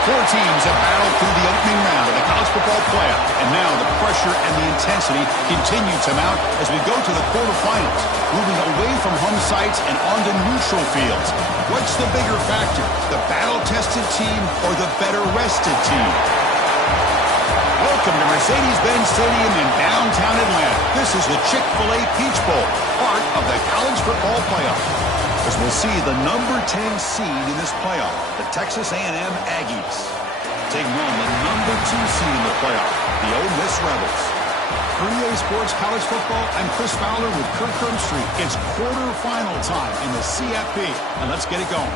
Four teams have battled through the opening round of the college football playoff, and now the pressure and the intensity continue to mount as we go to the quarterfinals, moving away from home sites and onto neutral fields. What's the bigger factor, the battle-tested team or the better-rested team? Welcome to Mercedes-Benz Stadium in downtown Atlanta. This is the Chick-fil-A Peach Bowl, part of the college football playoff. As we'll see the number 10 seed in this playoff, the Texas A&M Aggies, taking on the number 2 seed in the playoff, the Ole Miss Rebels. For EA Sports College Football, I'm Chris Fowler with Kirk Herbstreit. It's quarterfinal time in the CFP, and let's get it going.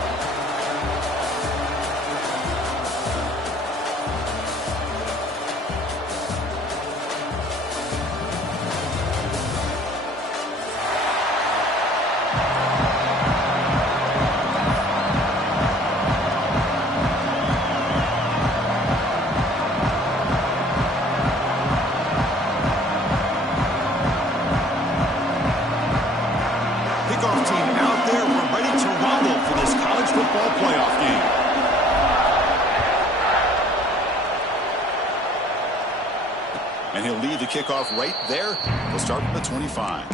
And he'll lead the kickoff right there. He'll start from the 25.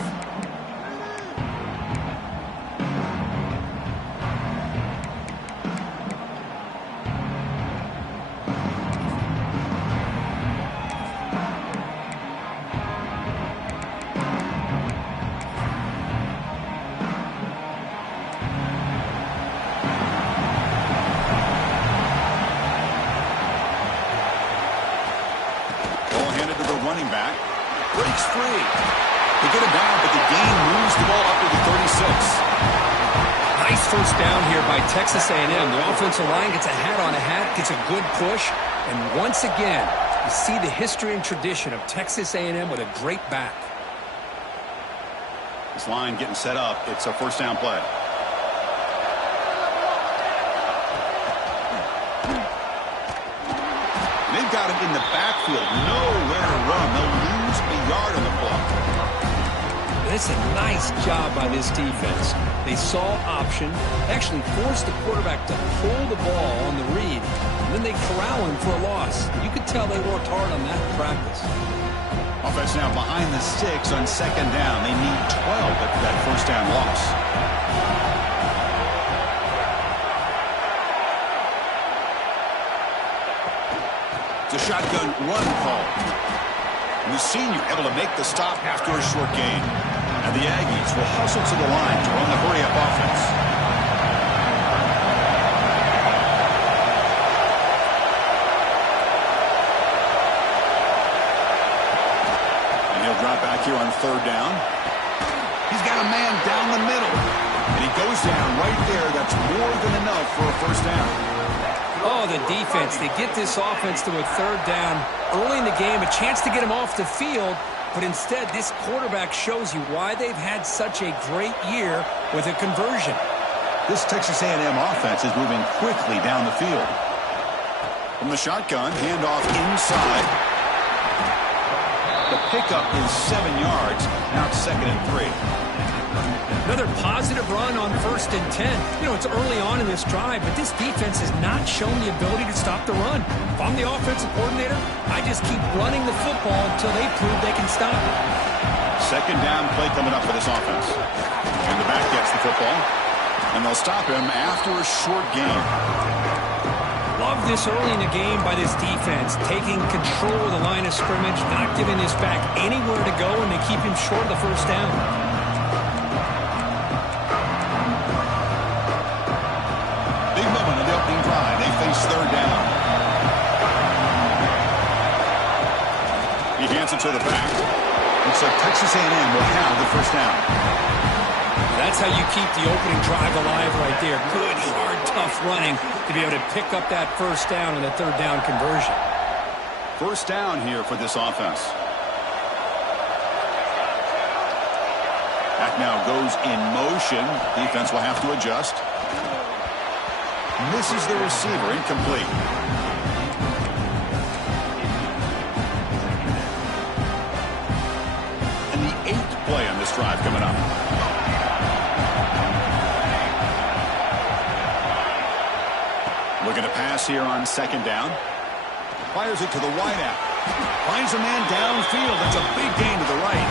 Breaks free. They get it down, but the gain moves the ball up to the 36. Nice first down here by Texas A&M. The offensive line gets a hat on a hat, gets a good push, and once again, you see the history and tradition of Texas A&M with a great back. This line getting set up. It's a first down play. They've got him in the backfield. Nowhere to run. They'll lose a yard on the play. It's a nice job by this defense. They saw option, actually forced the quarterback to pull the ball on the read, and then they corral him for a loss. You could tell they worked hard on that in practice. Offense now behind the sticks on second down. They need 12 after that first down loss. It's a shotgun run call. And the senior able to make the stop after a short gain. And the Aggies will hustle to the line to run the hurry-up offense. And he'll drop back here on third down. He's got a man down the middle. And he goes down right there. That's more than enough for a first down. Oh, the defense. They get this offense to a third down early in the game, a chance to get him off the field, but instead this quarterback shows you why they've had such a great year with a conversion. This Texas A&M offense is moving quickly down the field. From the shotgun, handoff inside. The pickup is 7 yards. Now it's 2nd and 3. Another positive run on 1st and 10. You know, it's early on in this drive, but this defense has not shown the ability to stop the run. If I'm the offensive coordinator, I just keep running the football until they prove they can stop it. Second down play coming up for this offense. And the back gets the football. And they'll stop him after a short gain. Love this early in the game by this defense, taking control of the line of scrimmage, not giving this back anywhere to go, and they keep him short of the first down. Third down. He hands it to the back. Looks like Texas A&M will have the first down. That's how you keep the opening drive alive right there. Good, hard, tough running to be able to pick up that first down and the third down conversion. First down here for this offense. Back now goes in motion. Defense will have to adjust. Misses the receiver, incomplete. And the 8th play on this drive coming up. Looking to pass. pass here on second down. Fires it to the wideout. Finds a man downfield. That's a big gain to the right.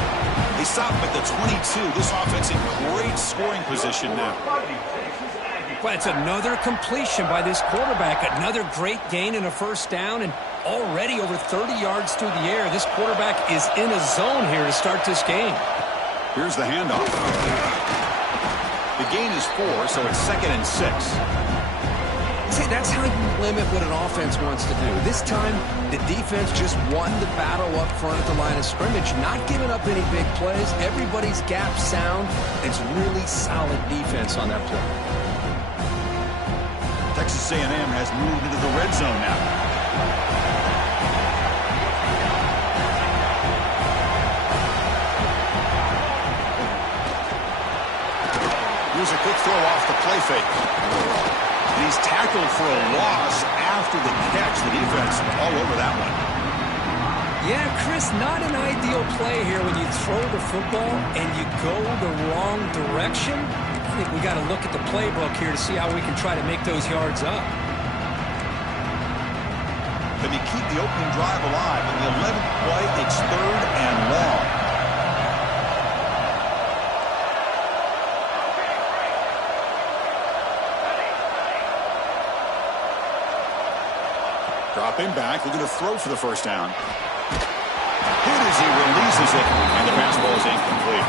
They stop him at the 22. This offense in great scoring position now. Well, it's another completion by this quarterback. Another great gain and a first down, and already over 30 yards through the air. This quarterback is in a zone here to start this game. Here's the handoff. The gain is 4, so it's 2nd and 6. See, that's how you limit what an offense wants to do. This time, the defense just won the battle up front at the line of scrimmage, not giving up any big plays. Everybody's gap sound. It's really solid defense on that play. Texas A&M has moved into the red zone now. Here's a quick throw off the play fake. And he's tackled for a loss after the catch. The defense all over that one. Yeah, Chris, not an ideal play here when you throw the football and you go the wrong direction. I think we got to look at the playbook here to see how we can try to make those yards up. Can they keep the opening drive alive? In the 11th play, it's 3rd and long. Dropping back, looking to throw for the first down. Good as he releases it, and the pass ball is incomplete.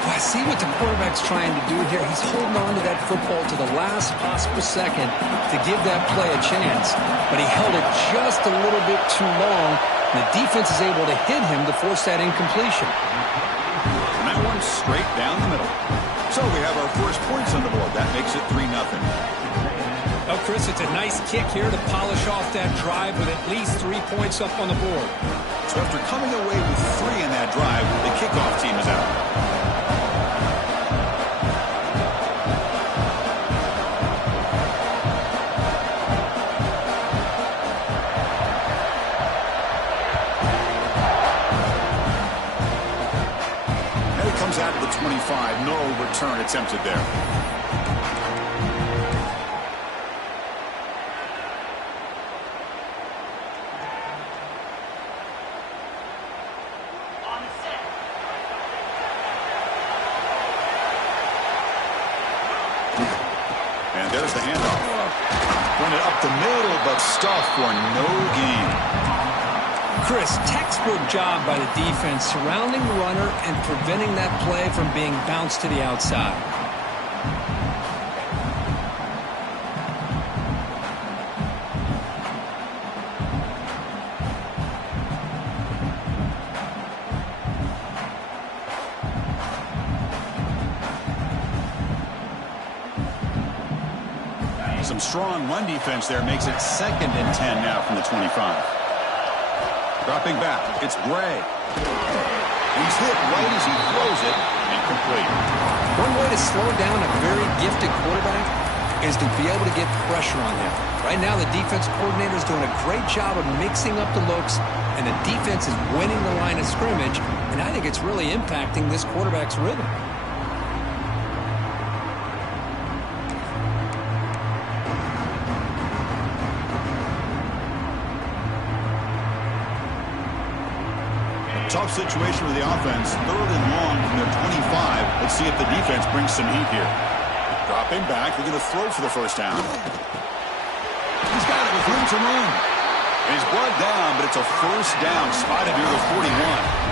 Well, I see what the quarterback's trying to do here. He's holding on to that football to the last possible second to give that play a chance. But he held it just a little bit too long, and the defense is able to hit him to force that incompletion. And that one straight down the middle. So we have our first points on the board. That makes it 3-0. Oh, Chris, it's a nice kick here to polish off that drive with at least 3 points up on the board. So after coming away with 3 in that drive, the kickoff team is out. Out of the 25, no return attempted there. And there's the handoff. Run it up the middle, but stuffed for no gain. Chris, textbook job by the defense surrounding the runner and preventing that play from being bounced to the outside. Some strong run defense there makes it 2nd and 10 now from the 25. Dropping back, it's Gray. He's hit right as he throws it, incomplete. One way to slow down a very gifted quarterback is to be able to get pressure on him. Right now, the defense coordinator is doing a great job of mixing up the looks, and the defense is winning the line of scrimmage, and I think it's really impacting this quarterback's rhythm. Tough situation with the offense. 3rd and long from their 25. Let's see if the defense brings some heat here. Dropping back. They're going to throw for the first down. He's got it with room to run. And he's brought down, but it's a first down spotted near the 41.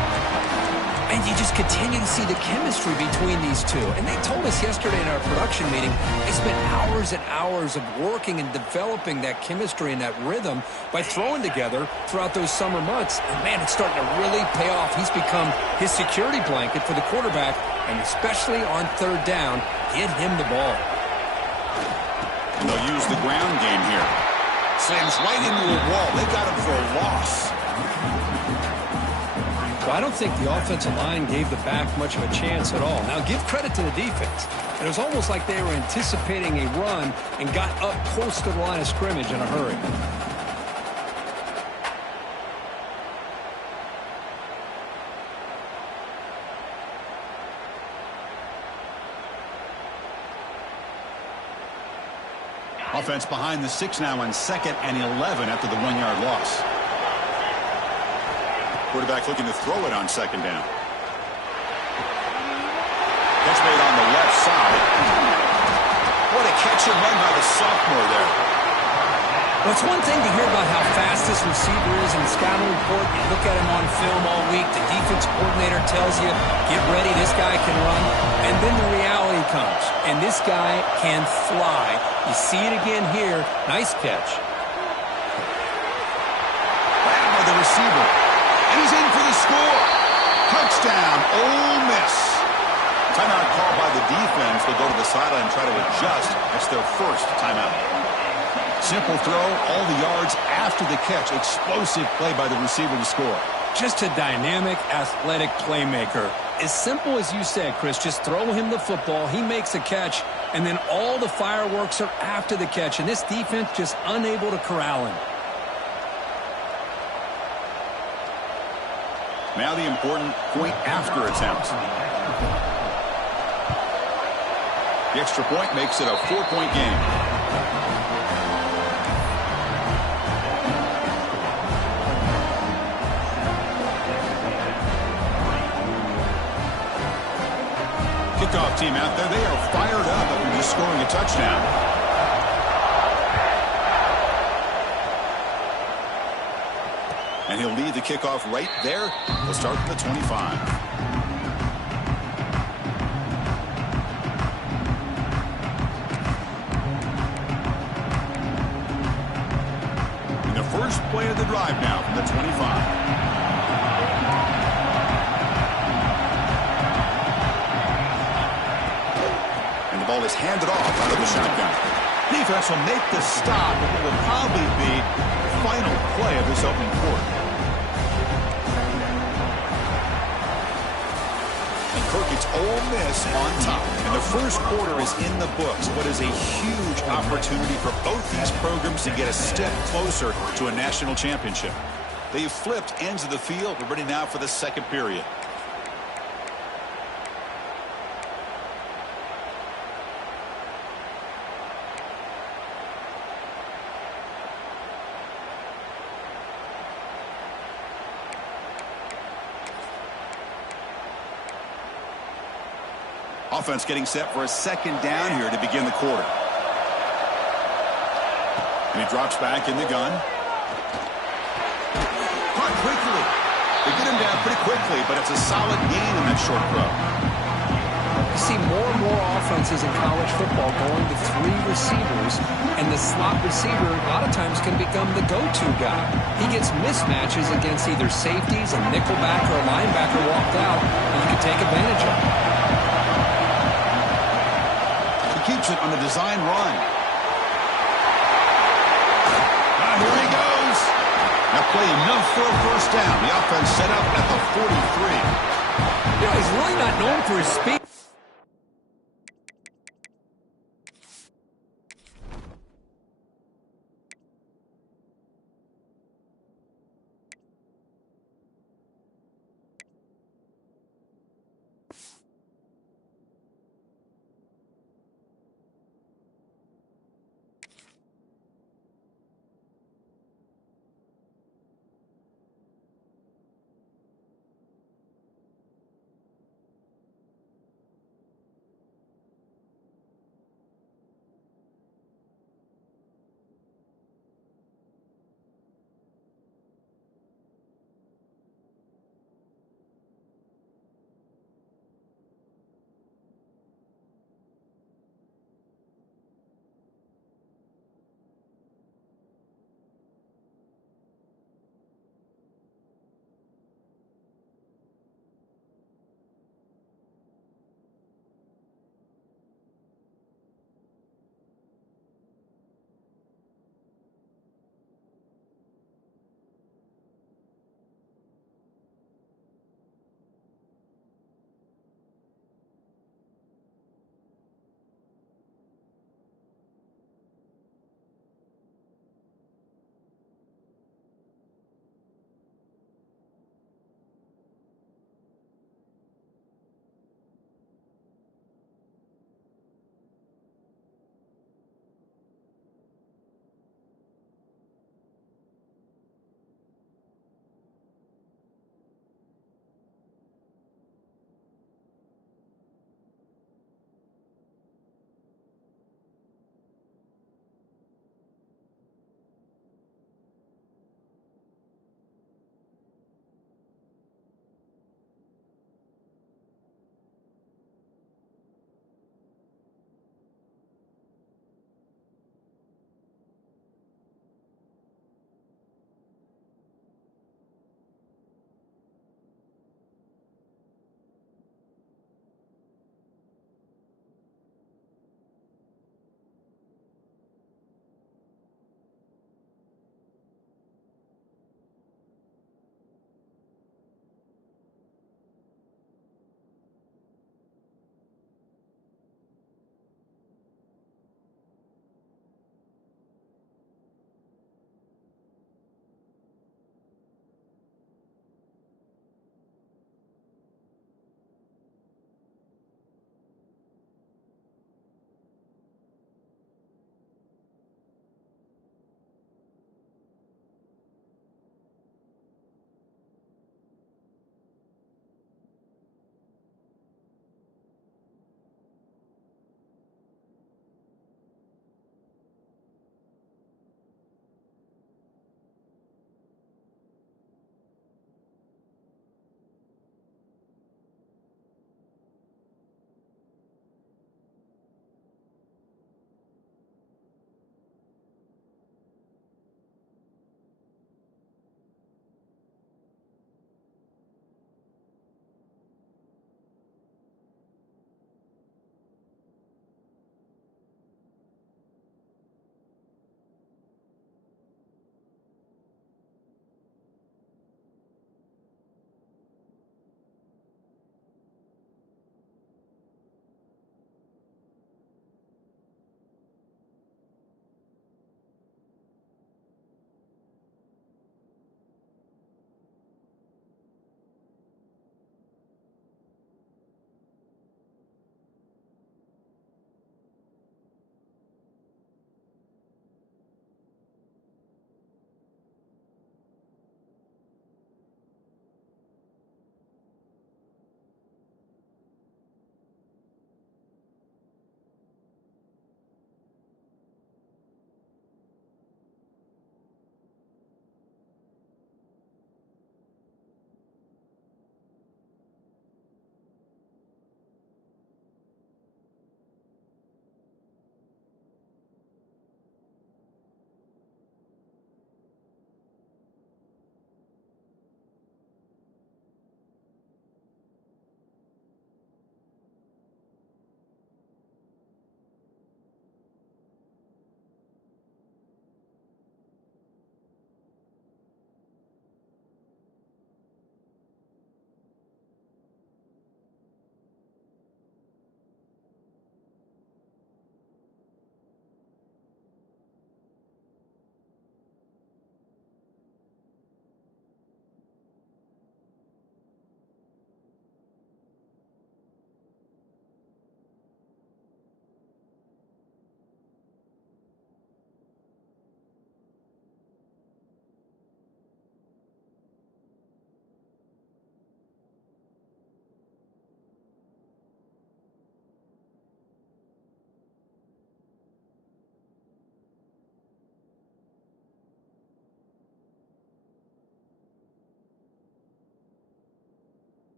And you just continue to see the chemistry between these two. And they told us yesterday in our production meeting, they spent hours and hours of working and developing that chemistry and that rhythm by throwing together throughout those summer months. And, man, it's starting to really pay off. He's become his security blanket for the quarterback, and especially on 3rd down, get him the ball. And they'll use the ground game here. Slams right into a wall. They got him for a loss. Well, I don't think the offensive line gave the back much of a chance at all. Now, give credit to the defense. It was almost like they were anticipating a run and got up close to the line of scrimmage in a hurry. Offense behind the 6 now on 2nd and 11 after the 1-yard loss. Quarterback looking to throw it on 2nd down. Catch made on the left side. What a catch and run by the sophomore there. Well, it's one thing to hear about how fast this receiver is in the scouting report. You look at him on film all week. The defense coordinator tells you, get ready, this guy can run. And then the reality comes, and this guy can fly. You see it again here. Nice catch. Grabbed by the receiver. And he's in for the score. Touchdown, Ole Miss. Timeout called by the defense. They'll go to the sideline and try to adjust. That's their first timeout. Simple throw, all the yards after the catch. Explosive play by the receiver to score. Just a dynamic, athletic playmaker. As simple as you said, Chris, just throw him the football. He makes a catch, and then all the fireworks are after the catch. And this defense just unable to corral him. Now the important point after attempt. The extra point makes it a 4-point game. Kickoff team out there, they are fired up after just scoring a touchdown. And he'll lead the kickoff right there. He'll start from the 25. First play of the drive now from the 25. And the ball is handed off out of the shotgun. Defense will make the stop, and it will probably be the final play of this opening quarter. And Kirk, it's Ole Miss on top. And the first quarter is in the books. What is a huge opportunity for both these programs to get a step closer to a national championship. They've flipped ends of the field. We're ready now for the second period. Offense getting set for a second down here to begin the quarter. And he drops back in the gun. Caught quickly. They get him down pretty quickly, but it's a solid gain in that short throw. You see more and more offenses in college football going to 3 receivers, and the slot receiver a lot of times can become the go-to guy. He gets mismatches against either safeties, a nickelback, or a linebacker walked out, and you can take advantage of it. Keeps it on the design run. Here he goes. Now play enough for a first down. The offense set up at the 43. You know, he's really not known for his speed.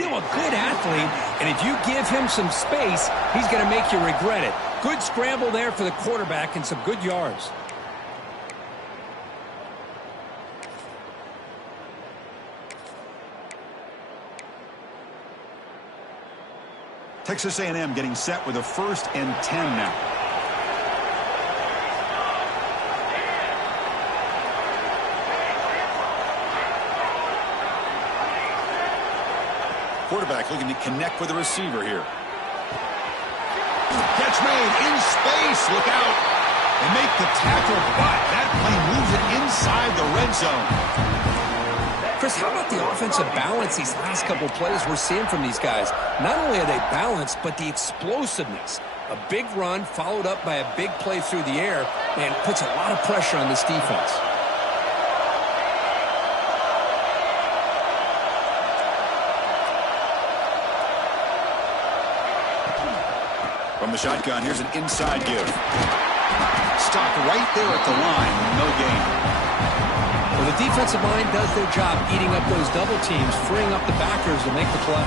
You know, a good athlete, and if you give him some space, he's going to make you regret it. Good scramble there for the quarterback and some good yards. Texas A&M getting set with a 1st and 10 now. Quarterback looking to connect with the receiver here. Catch made in space. Look out. They make the tackle, but that play moves it inside the red zone. Chris, how about the offensive balance these last couple plays we're seeing from these guys? Not only are they balanced, but the explosiveness. A big run followed up by a big play through the air, and puts a lot of pressure on this defense. From the shotgun, here's an inside give. Stopped right there at the line. No gain. Well, the defensive line does their job eating up those double teams, freeing up the backers to make the play.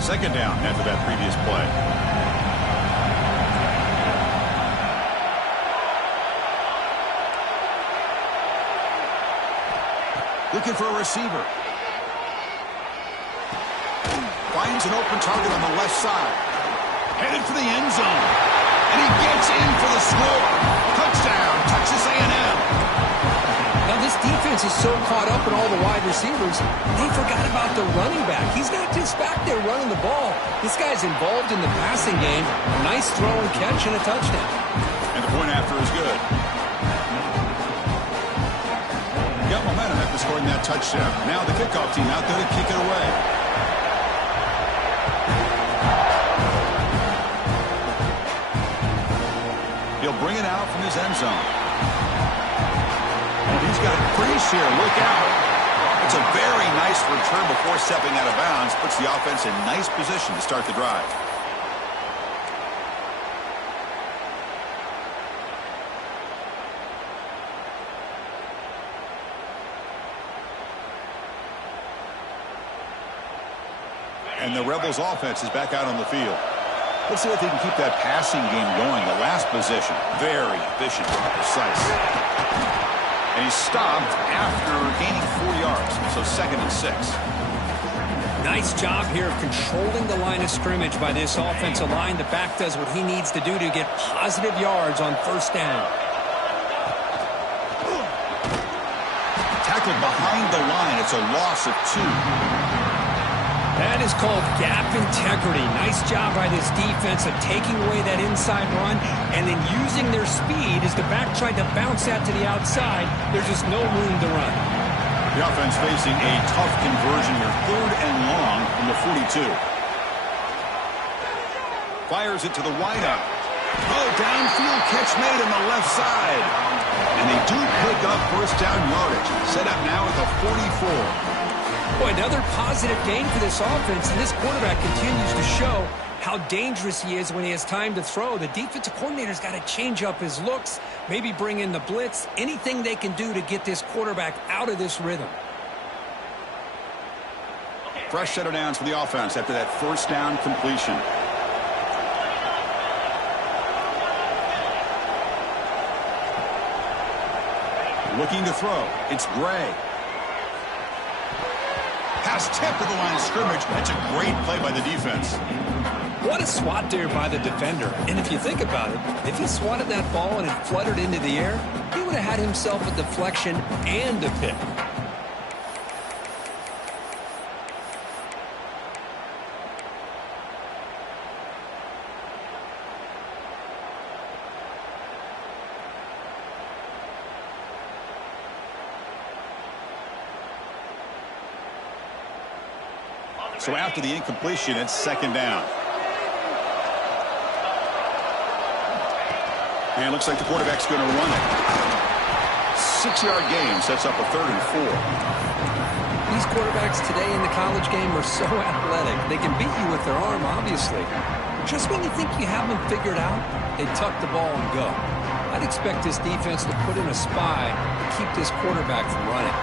Second down after that previous play. Looking for a receiver. Finds an open target on the left side. Headed for the end zone. And he gets in for the score. Touchdown, Texas A&M. Now this defense is so caught up in all the wide receivers, they forgot about the running back. He's not just back there running the ball. This guy's involved in the passing game. A nice throw and catch and a touchdown. And the point after is good. Got momentum after scoring that touchdown. Now the kickoff team out there to kick it away. He'll bring it out from his end zone. And he's got a crease here. Look out. It's a very nice return before stepping out of bounds. Puts the offense in nice position to start the drive. And the Rebels offense is back out on the field. Let's see if they can keep that passing game going. The last possession, very efficient and precise. And he's stopped after gaining 4 yards, so 2nd and 6. Nice job here of controlling the line of scrimmage by this offensive line. The back does what he needs to do to get positive yards on 1st down. Tackled behind the line. It's a loss of 2. That is called gap integrity. Nice job by this defense of taking away that inside run and then using their speed as the back tried to bounce that to the outside. There's just no room to run. The offense facing a tough conversion here. 3rd and long from the 42. Fires it to the wideout. Oh, downfield catch made on the left side. And they do pick up 1st down yardage. Set up now at the 44. Boy, another positive gain for this offense, and this quarterback continues to show how dangerous he is when he has time to throw. The defensive coordinator's got to change up his looks, maybe bring in the blitz, anything they can do to get this quarterback out of this rhythm. Fresh set of downs for the offense after that 1st down completion. Looking to throw. It's Gray. Pass tipped to the line of scrimmage. That's a great play by the defense. What a swat there by the defender. And if you think about it, if he swatted that ball and it fluttered into the air, he would have had himself a deflection and a pick. So after the incompletion, it's 2nd down. And it looks like the quarterback's going to run it. 6-yard gain sets up a 3rd and 4. These quarterbacks today in the college game are so athletic. They can beat you with their arm, obviously. Just when you think you have them figured out, they tuck the ball and go. I'd expect this defense to put in a spy to keep this quarterback from running.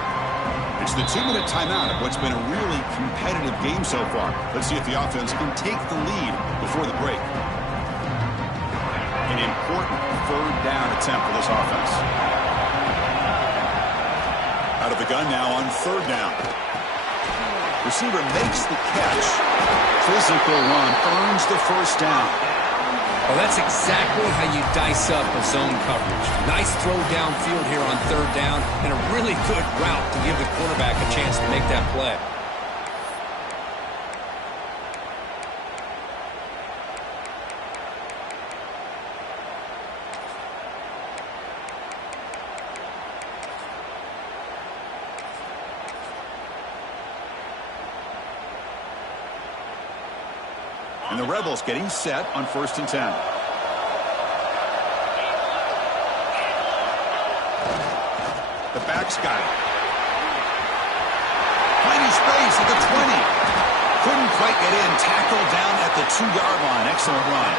It's the 2-minute timeout of what's been a really competitive game so far. Let's see if the offense can take the lead before the break. An important third down attempt for this offense. Out of the gun now on third down. Receiver makes the catch. Physical run earns the first down. Well, that's exactly how you dice up a zone coverage. Nice throw downfield here on third down, and a really good route to give the quarterback a chance to make that play. And the Rebels getting set on 1st and 10. The back's got it. Finding space at the 20. Couldn't quite get in. Tackled down at the 2-yard line. Excellent run.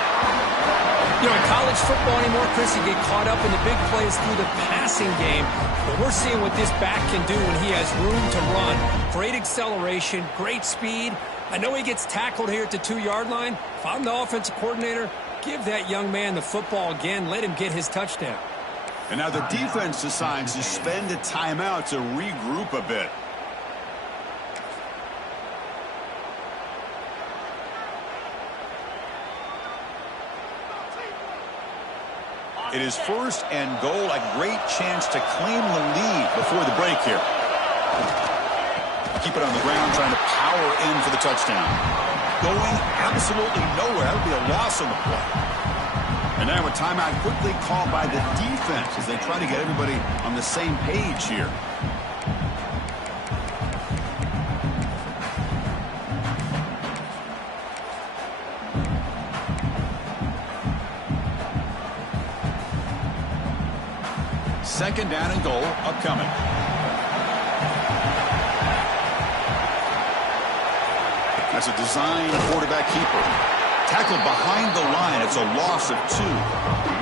You know, in college football anymore, Chris, you get caught up in the big plays through the passing game. But we're seeing what this back can do when he has room to run. Great acceleration, great speed. I know he gets tackled here at the 2-yard line. If I'm the offensive coordinator, give that young man the football again. Let him get his touchdown. And now the defense decides to spend a timeout to regroup a bit. It is 1st and goal. A great chance to claim the lead before the break here. Keep it on the ground, trying to power in for the touchdown. Going absolutely nowhere. That would be a loss on the play. And now a timeout quickly called by the defense as they try to get everybody on the same page here. Second down and goal upcoming. That's a design quarterback keeper. Tackled behind the line. It's a loss of 2.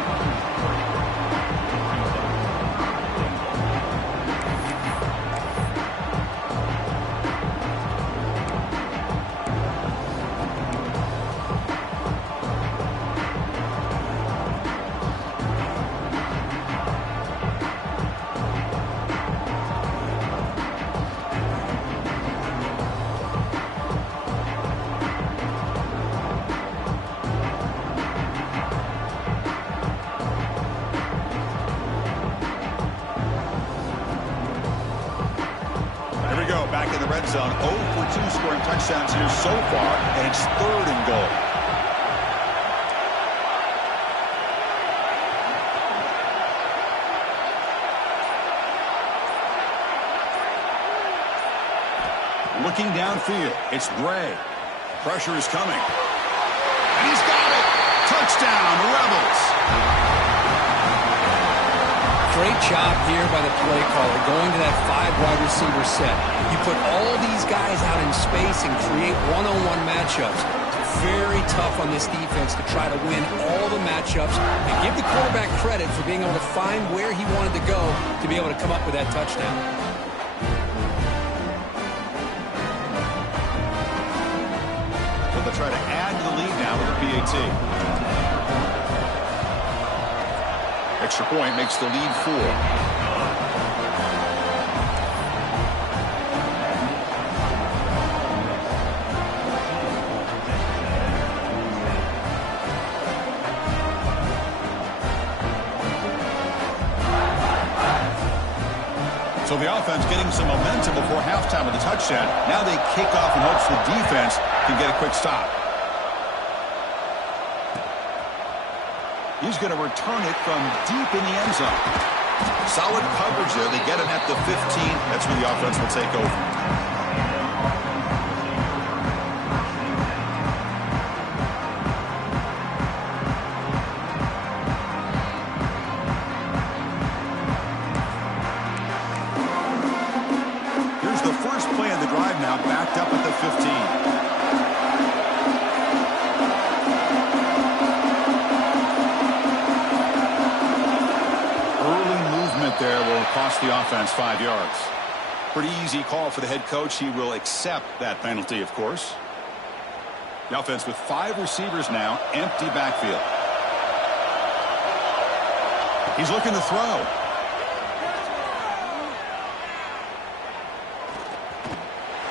Back in the red zone, 0 for 2 scoring touchdowns here so far, and it's 3rd and goal. Looking downfield, it's Gray. Pressure is coming. And he's got it! Touchdown, Rebels! Great job here by the play caller, going to that 5-wide receiver set. You put all these guys out in space and create one-on-one matchups. It's very tough on this defense to try to win all the matchups and give the quarterback credit for being able to find where he wanted to go to be able to come up with that touchdown. So they'll try to add to the lead now with a PAT. Extra point makes the lead 4. So the offense getting some momentum before halftime with a touchdown. Now they kick off in hopes the defense can get a quick stop. He's going to return it from deep in the end zone. Solid coverage there. They get him at the 15. That's where the offense will take over. Here's the first play of the third now, backed up at the 15. There will cost the offense 5 yards. Pretty easy call for the head coach. He will accept that penalty, of course. The offense with 5 receivers now, empty backfield. He's looking to throw.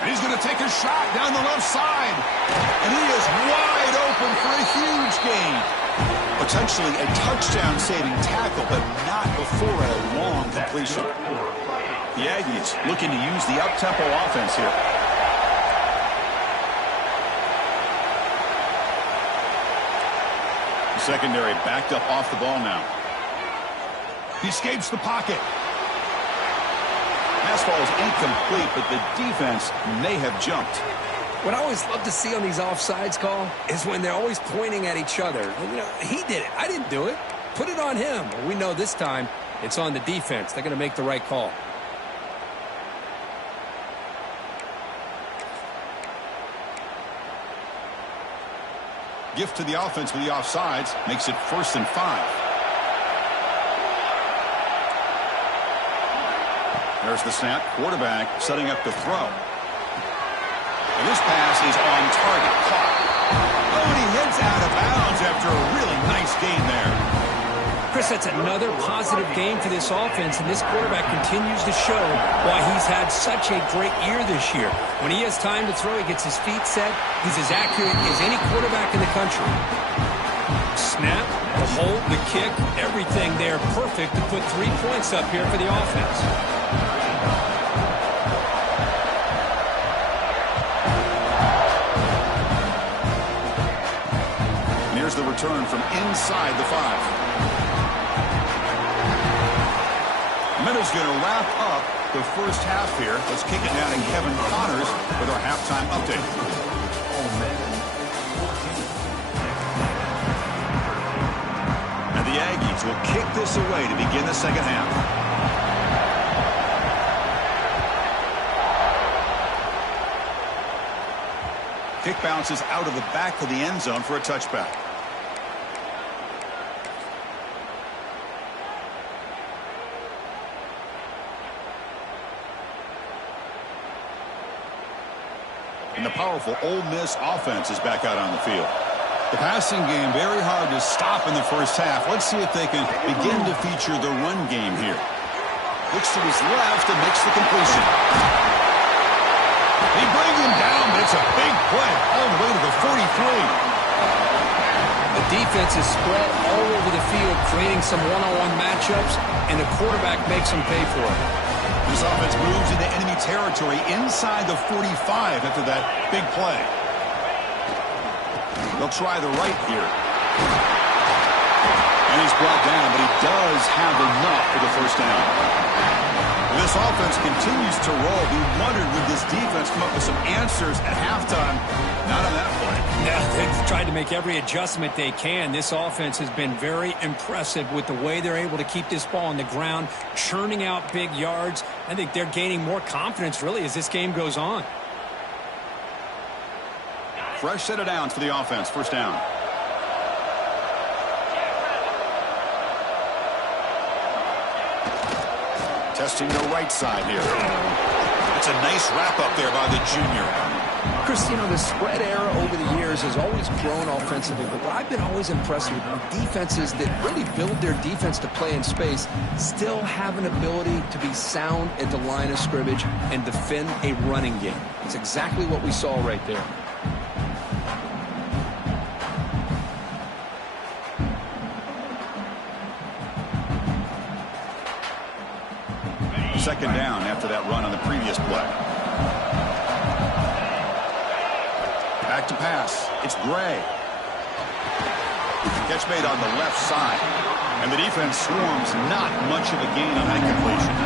And he's going to take a shot down the left side. And he is wide open for a huge gain. Potentially a touchdown-saving tackle, but not before a long completion. The Aggies looking to use the up-tempo offense here. The secondary backed up off the ball now. He escapes the pocket. Pass ball is incomplete, but the defense may have jumped. What I always love to see on these offsides call is when they're always pointing at each other. And, you know, he did it. I didn't do it. Put it on him. Well, we know this time it's on the defense. They're going to make the right call. Gift to the offense with the offsides makes it 1st and 5. There's the snap. Quarterback setting up the throw. And this pass is on target. Caught. Oh, and he heads out of bounds after a really nice gain there. Chris, that's another positive game for this offense, and this quarterback continues to show why he's had such a great year this year. When he has time to throw, he gets his feet set. He's as accurate as any quarterback in the country. Snap, the hold, the kick, everything there perfect to put 3 points up here for the offense. Here's the return from inside the 5. Minutes going to wrap up the first half here. Let's kick it down to Kevin Connors with our halftime update. And the Aggies will kick this away to begin the second half. Kick bounces out of the back of the end zone for a touchback. And the powerful Ole Miss offense is back out on the field. The passing game very hard to stop in the first half. Let's see if they can begin to feature the run game here. Looks to his left and makes the completion. He brings him down, but it's a big play all the way to the 43. The defense is spread all over the field, creating some one-on-one matchups, and the quarterback makes them pay for it. This offense moves into enemy territory inside the 45 after that big play. They'll try the right here. And he's brought down, but he does have enough for the first down. This offense continues to roll. We wondered, would this defense come up with some answers at halftime? Not on that play. Yeah, they've tried to make every adjustment they can. This offense has been very impressive with the way they're able to keep this ball on the ground, churning out big yards. I think they're gaining more confidence, really, as this game goes on. Fresh set of downs for the offense. First down. Testing the right side here. It's a nice wrap-up there by the junior. Chris, you know, the spread era over the years has always grown offensively, but what I've been always impressed with defenses that really build their defense to play in space still have an ability to be sound at the line of scrimmage and defend a running game. It's exactly what we saw right there. Second down after that run on the previous play. Back to pass. It's Gray. Catch made on the left side. And the defense swarms. Not much of a gain on that completion.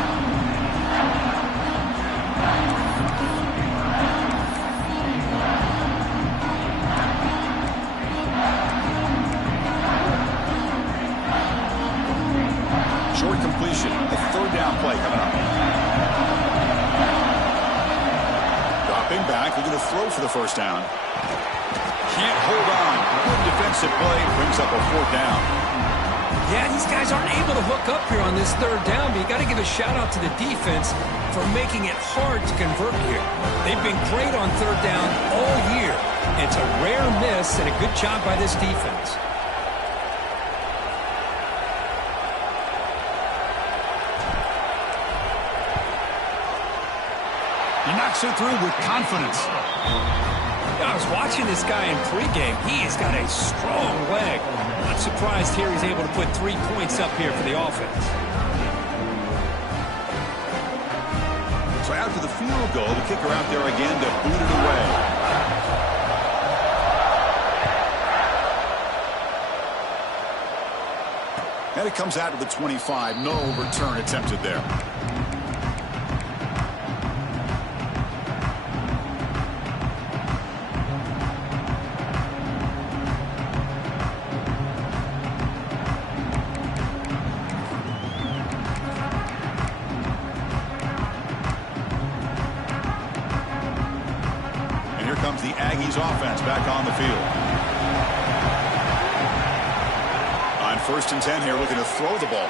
Short completion. A third down play coming up. Dropping. looking to throw for the first down. Can't hold on. Good defensive play. Brings up a 4th down. Yeah, these guys aren't able to hook up here on this 3rd down, but you got to give a shout-out to the defense for making it hard to convert here. They've been great on 3rd down all year. It's a rare miss and a good job by this defense. He knocks it through with confidence. I was watching this guy in pregame. He has got a strong leg. Not surprised here he's able to put 3 points up here for the offense. So after the field goal, the kicker out there again to boot it away. And it comes out to the 25. No return attempted there. Comes the Aggies offense back on the field. On 1st and 10 here, looking to throw the ball.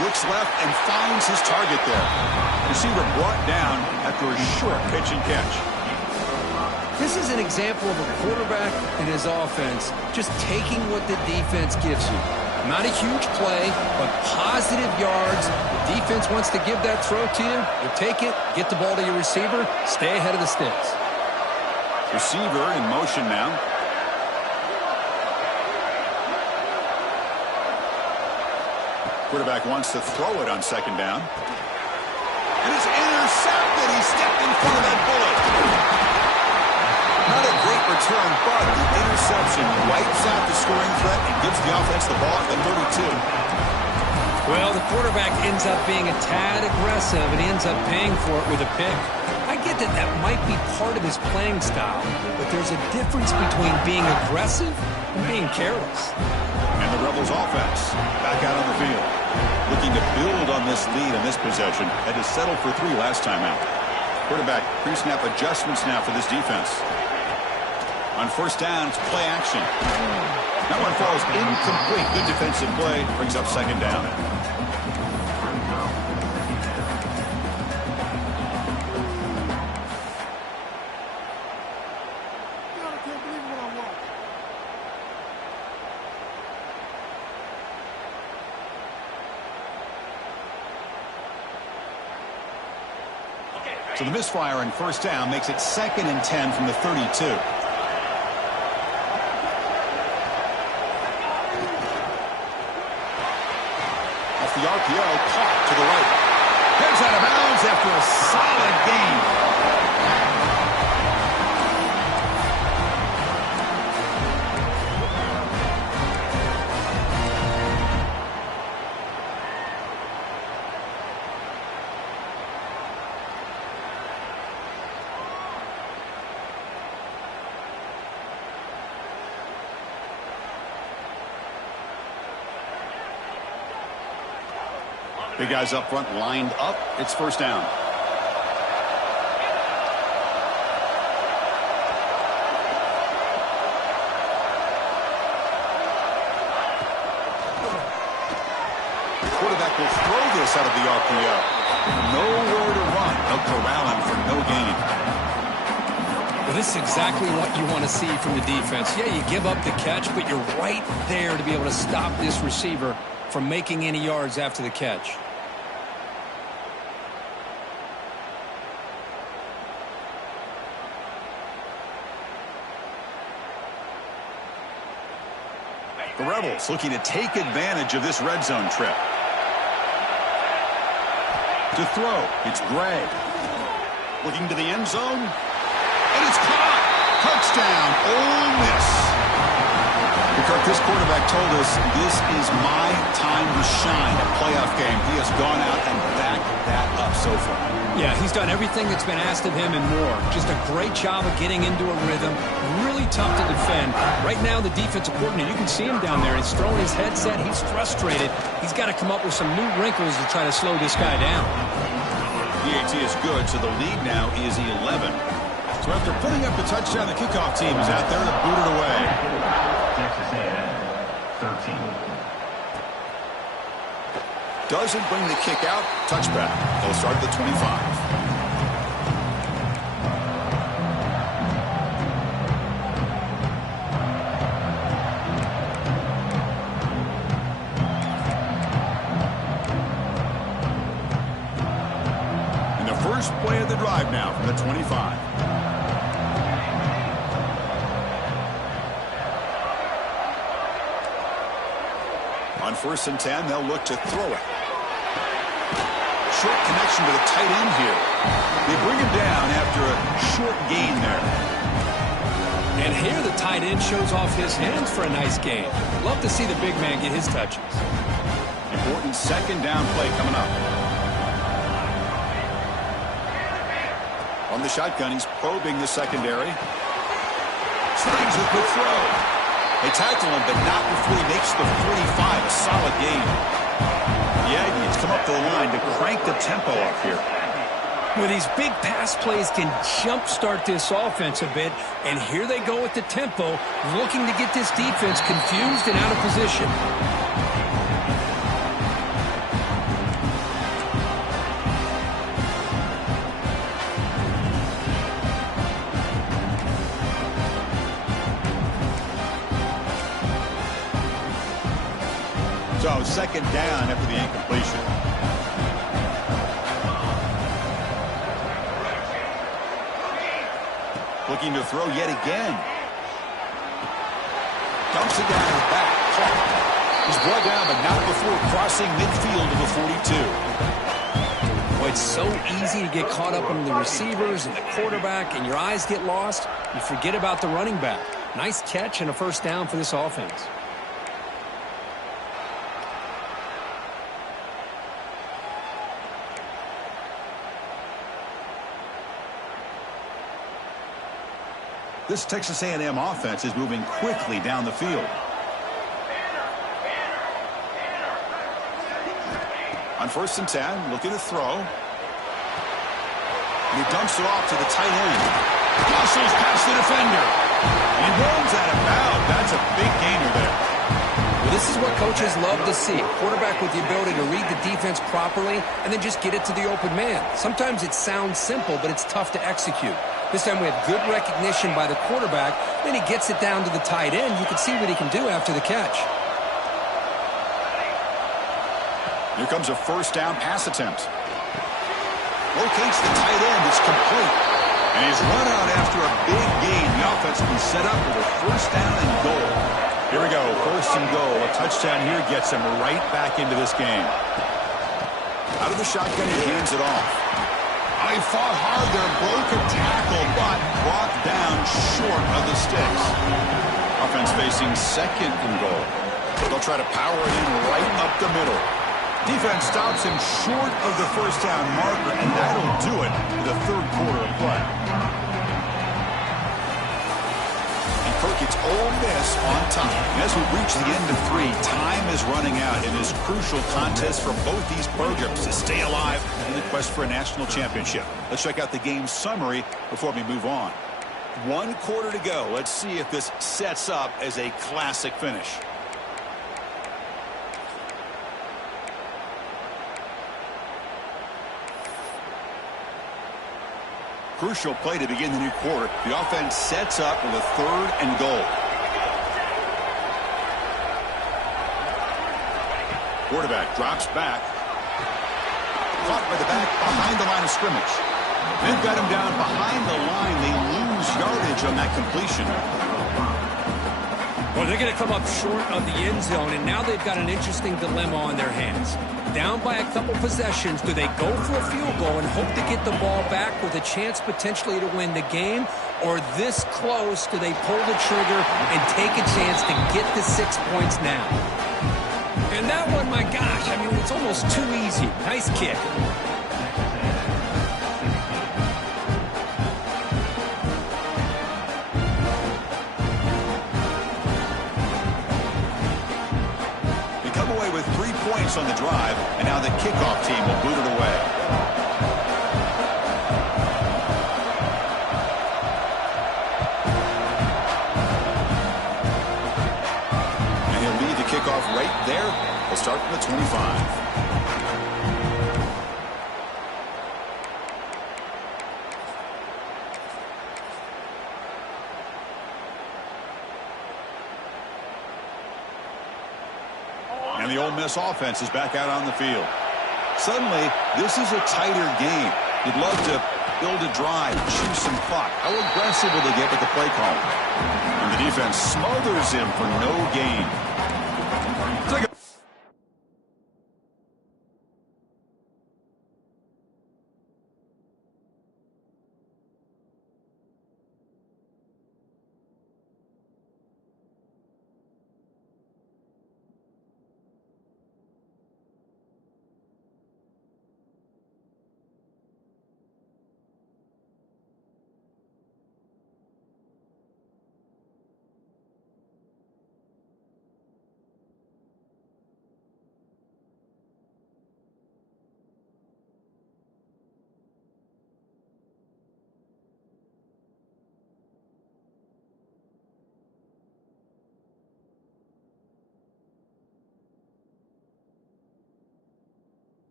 Looks left and finds his target there. Receiver brought down after a short pitch and catch. This is an example of a quarterback and his offense just taking what the defense gives you. Not a huge play, but positive yards. The defense wants to give that throw to you. You take it, get the ball to your receiver, stay ahead of the sticks. Receiver in motion now. Quarterback wants to throw it on 2nd down. And it's intercepted. He stepped in front of that bullet. Not a great return, but the interception wipes out the scoring threat and gives the offense the ball at the 32. Well, the quarterback ends up being a tad aggressive, and he ends up paying for it with a pick. I get that that might be part of his playing style, but there's a difference between being aggressive and being careless. And the Rebels offense back out on the field, looking to build on this lead in this possession. Had to settle for 3 last time out. Quarterback pre-snap adjustments now for this defense. On 1st down, it's play action. That one falls incomplete. Good defensive play. Brings up 2nd down. So the misfire on 1st down makes it 2nd and 10 from the 32. Off the RPO, caught to the right. Heads out of bounds after a solid gain. Big guys up front lined up. It's 1st down. Quarterback will throw this out of the RPO. Nowhere to run. They'll corral him for no gain. Well, this is exactly what you want to see from the defense. Yeah, you give up the catch, but you're right there to be able to stop this receiver from making any yards after the catch. The Rebels looking to take advantage of this red zone trip. To throw, it's Gray. Looking to the end zone. And it's caught. Touchdown, Ole Miss. Because this quarterback told us this is my time to shine. A playoff game. He has gone out and backed that up so far. Yeah, he's done everything that's been asked of him and more. Just a great job of getting into a rhythm. Really tough to defend. Right now, the defensive coordinator, you can see him down there. He's throwing his headset. He's frustrated. He's got to come up with some new wrinkles to try to slow this guy down. PAT is good, so the lead now is 11. So So after putting up the touchdown, the kickoff team is out there to boot it away. Texas A&M, 13. Doesn't bring the kick out. Touchback. They'll start at the 25. And the first play of the drive now from the 25. On 1st and 10, they'll look to throw it. Short connection to the tight end here. They bring him down after a short gain there. And here the tight end shows off his hands for a nice gain. Love to see the big man get his touches. Important 2nd down play coming up. On the shotgun, he's probing the secondary. Slings a quick throw. They tackle him, but not before he makes the 45. A solid gain. The Aggies come up to the line to crank the tempo up here. Well, these big pass plays can jumpstart this offense a bit, and here they go with the tempo, looking to get this defense confused and out of position. So 2nd down after the incompletion. Looking to throw yet again. Dumps it down to the back. He's brought down, but not before crossing midfield of the 42. Well, it's so easy to get caught up in the receivers and the quarterback, and your eyes get lost. You forget about the running back. Nice catch and a 1st down for this offense. This Texas A&M offense is moving quickly down the field. On 1st and 10, looking to throw. He dumps it off to the tight end. Muscles past the defender. He runs out of bounds. That's a big gainer there. Well, this is what coaches love to see. A quarterback with the ability to read the defense properly and then just get it to the open man. Sometimes it sounds simple, but it's tough to execute. This time we had good recognition by the quarterback. Then he gets it down to the tight end. You can see what he can do after the catch. Here comes a 1st down pass attempt. Locates the tight end. It's complete. And he's run out after a big gain. The offense will be set up with a 1st down and goal. Here we go. 1st and goal. A touchdown here gets him right back into this game. Out of the shotgun, he hands it off. He fought hard there, broke a tackle, but brought down short of the sticks. Offense facing 2nd and goal. They'll try to power it in right up the middle. Defense stops him short of the 1st down marker, and that'll do it for the 3rd quarter of play. And Kirk gets Ole Miss on top. And as we reach the end of 3, time is running out in this crucial contest for both these programs to stay alive in the quest for a national championship. Let's check out the game summary before we move on. 1 quarter to go. Let's see if this sets up as a classic finish. Crucial play to begin the new quarter. The offense sets up with a 3rd and goal. Quarterback drops back. Caught by the back behind the line of scrimmage. They've got him down behind the line. They lose yardage on that completion. Well, they're going to come up short of the end zone, and now they've got an interesting dilemma on their hands. Down by a couple possessions, do they go for a field goal and hope to get the ball back with a chance potentially to win the game? Or this close, do they pull the trigger and take a chance to get the 6 points now? And that one, my gosh, I mean, it's almost too easy. Nice kick. With 3 points on the drive, and now the kickoff team will boot it away. And the Ole Miss offense is back out on the field. Suddenly, this is a tighter game. You'd love to build a drive, choose some clock. How aggressive will they get with the play call? And the defense smothers him for no gain.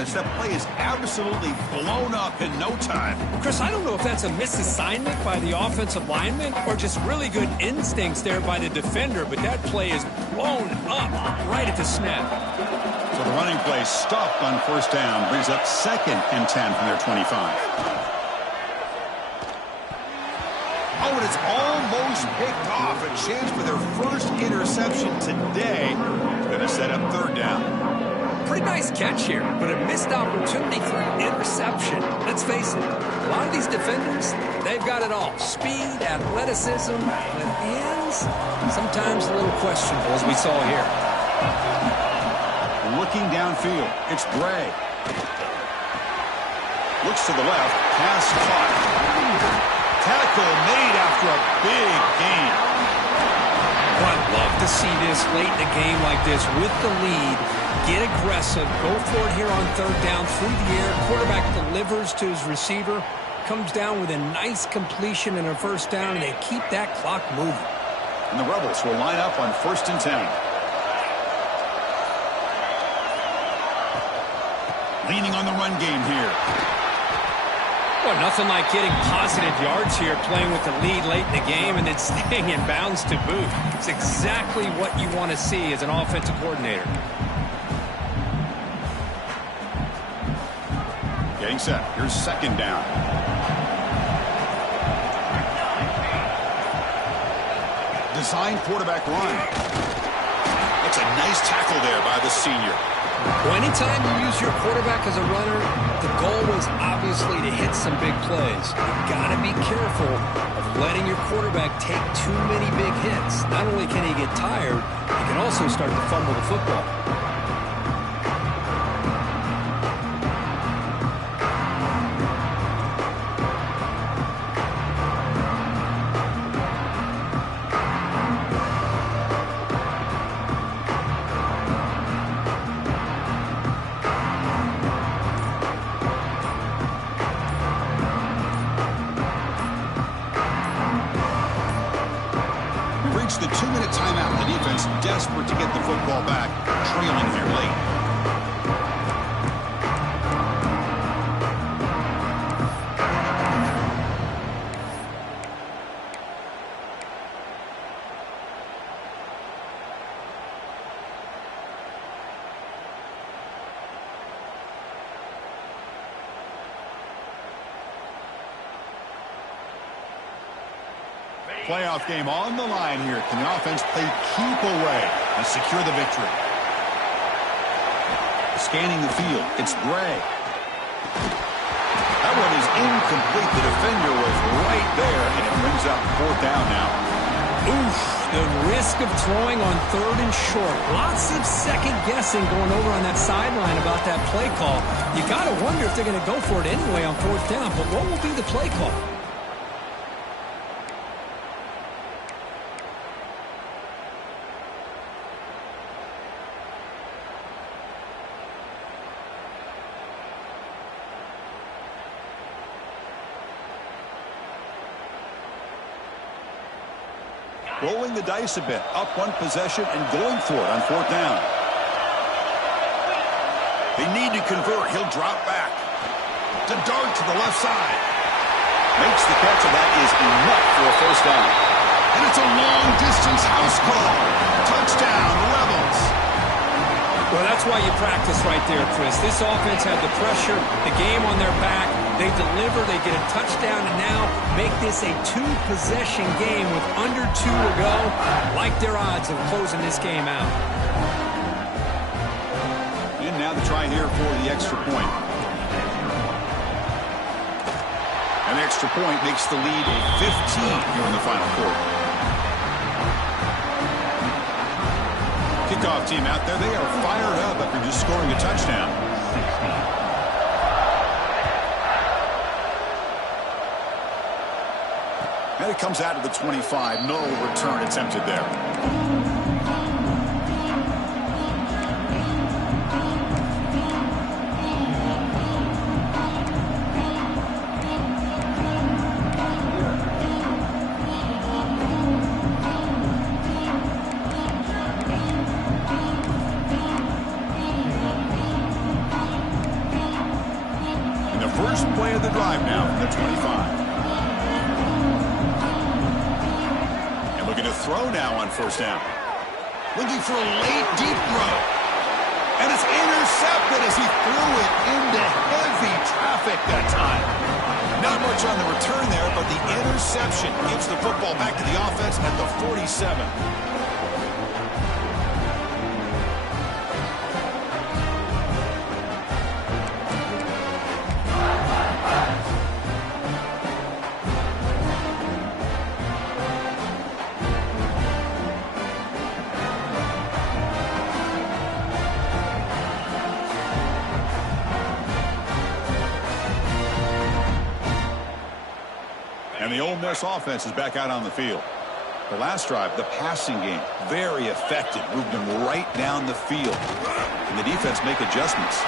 as that play is absolutely blown up in no time. Chris, I don't know if that's a misassignment by the offensive lineman or just really good instincts there by the defender, but that play is blown up right at the snap. So the running play stopped on first down, brings up 2nd and 10 from their 25. Oh, and it's almost picked off. A chance for their first interception today. It's going to set up 3rd down. Pretty nice catch here, but a missed opportunity for an interception. Let's face it, a lot of these defenders, they've got it all. Speed, athleticism, but hands, sometimes a little questionable, as we saw here. Looking downfield, it's Bray. Looks to the left, pass caught. Tackle made after a big gain. Well, I'd love to see this late in the game like this with the lead. Get aggressive. Go for it here on 3rd down through the air. Quarterback delivers to his receiver. Comes down with a nice completion and a 1st down, and they keep that clock moving. And the Rebels will line up on 1st and 10. Leaning on the run game here. Well, nothing like getting positive yards here, playing with the lead late in the game, and then staying in bounds to boot. It's exactly what you want to see as an offensive coordinator. Getting set. Here's 2nd down. Design quarterback run. That's a nice tackle there by the senior. Well, anytime you use your quarterback as a runner, the goal is obviously to hit some big plays. You've got to be careful of letting your quarterback take too many big hits. Not only can he get tired, he can also start to fumble the football. The 2-minute timeout. The defense desperate to get the football back, trailing here late. Playoff game on the line here. Can the offense play keep away and secure the victory? Scanning the field, it's Bray. That one is incomplete. The defender was right there, and it brings up 4th down now. Oof, the risk of throwing on 3rd and short. Lots of second guessing going over on that sideline about that play call. You got to wonder if they're going to go for it anyway on 4th down, but what will be the play call? Rolling the dice a bit, up one possession and going for it on 4th down. They need to convert. He'll drop back. To dart to the left side. Makes the catch, and that is enough for a 1st down. And it's a long-distance house call. Touchdown, Rebels. Well, that's why you practice right there, Chris. This offense had the pressure, the game on their back. They deliver, they get a touchdown, and now make this a 2-possession game with under 2 to go. Like their odds of closing this game out. And now the try here for the extra point. And the extra point makes the lead 15 here in the final quarter. Kickoff team out there, they are fired up after just scoring a touchdown. And it comes out to the 25. No return attempted there. snap now from the 25. And looking to throw now on first down. Looking for a late, deep throw. And it's intercepted as he threw it into heavy traffic that time. Not much on the return there, but the interception gives the football back to the offense at the 47. And the Ole Miss offense is back out on the field. The last drive, the passing game, very effective. Moved them right down the field. And the defense make adjustments.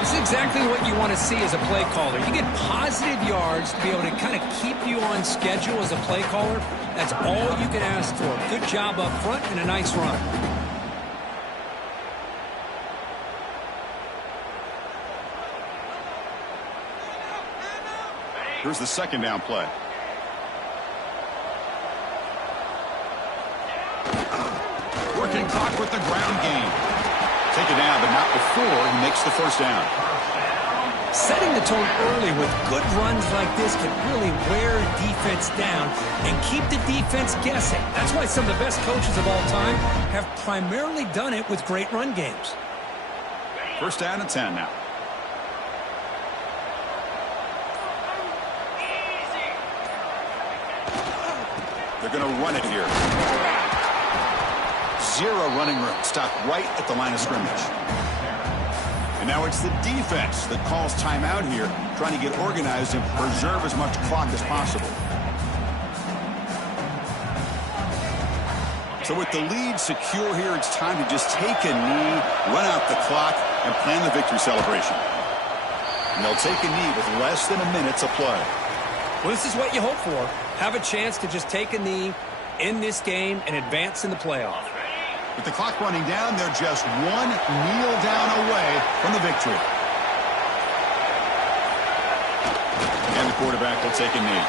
This is exactly what you want to see as a play caller. You get positive yards to be able to kind of keep you on schedule as a play caller. That's all you can ask for. Good job up front and a nice run. Here's the second down play. Working clock with the ground game. Take it down, but not before he makes the first down. Setting the tone early with good runs like this can really wear a defense down and keep the defense guessing. That's why some of the best coaches of all time have primarily done it with great run games. First down and 10 now. They're going to run it here. Zero running room. Stopped right at the line of scrimmage. And now it's the defense that calls timeout here, trying to get organized and preserve as much clock as possible. So with the lead secure here, it's time to just take a knee, run out the clock, and plan the victory celebration. And they'll take a knee with less than a minute to play. Well, this is what you hope for. Have a chance to just take a knee in this game and advance in the playoff. With the clock running down, they're just one kneel down away from the victory. And the quarterback will take a knee.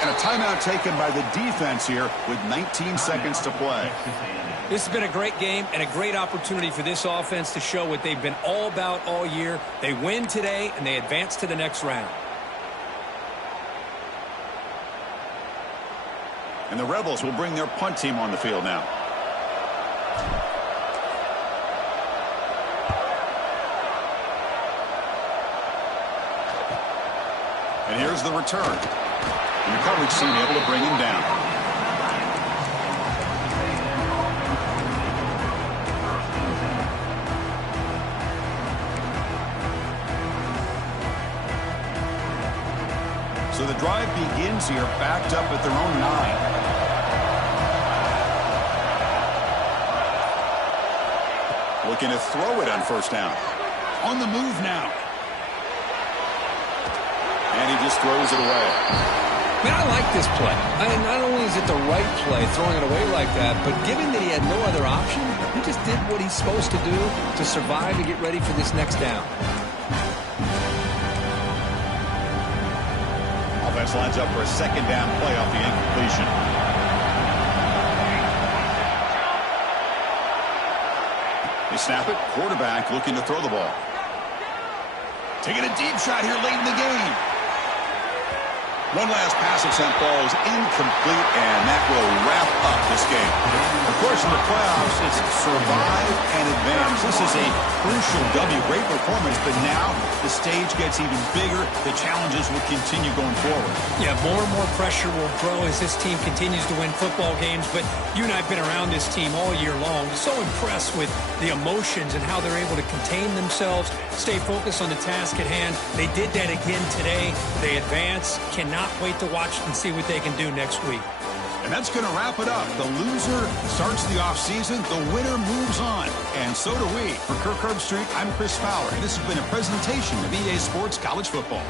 And a timeout taken by the defense here with 19 seconds to play. This has been a great game and a great opportunity for this offense to show what they've been all about all year. They win today and they advance to the next round. And the Rebels will bring their punt team on the field now. And here's the return. And the coverage team able to bring him down. So the drive begins here, backed up at their own 9. Looking to throw it on first down. On the move now. And he just throws it away. Man, I like this play. Not only is it the right play, throwing it away like that, but given that he had no other option, he just did what he's supposed to do to survive and get ready for this next down. Offense lines up for a second down play off the incompletion. They snap it. Quarterback looking to throw the ball. Taking a deep shot here late in the game. One last pass attempt, ball is incomplete, and that will wrap up this game. Of course, in the playoffs, it's survive and advance. This is a crucial W. Great performance, but now the stage gets even bigger. The challenges will continue going forward. Yeah, more and more pressure will grow as this team continues to win football games, but you and I have been around this team all year long. So impressed with the emotions and how they're able to contain themselves, stay focused on the task at hand. They did that again today. They advance. Cannot wait to watch and see what they can do next week. And that's going to wrap it up. The loser starts the offseason. The winner moves on. And so do we. For Kirk Herbstreit, I'm Chris Fowler. And this has been a presentation of EA Sports College Football.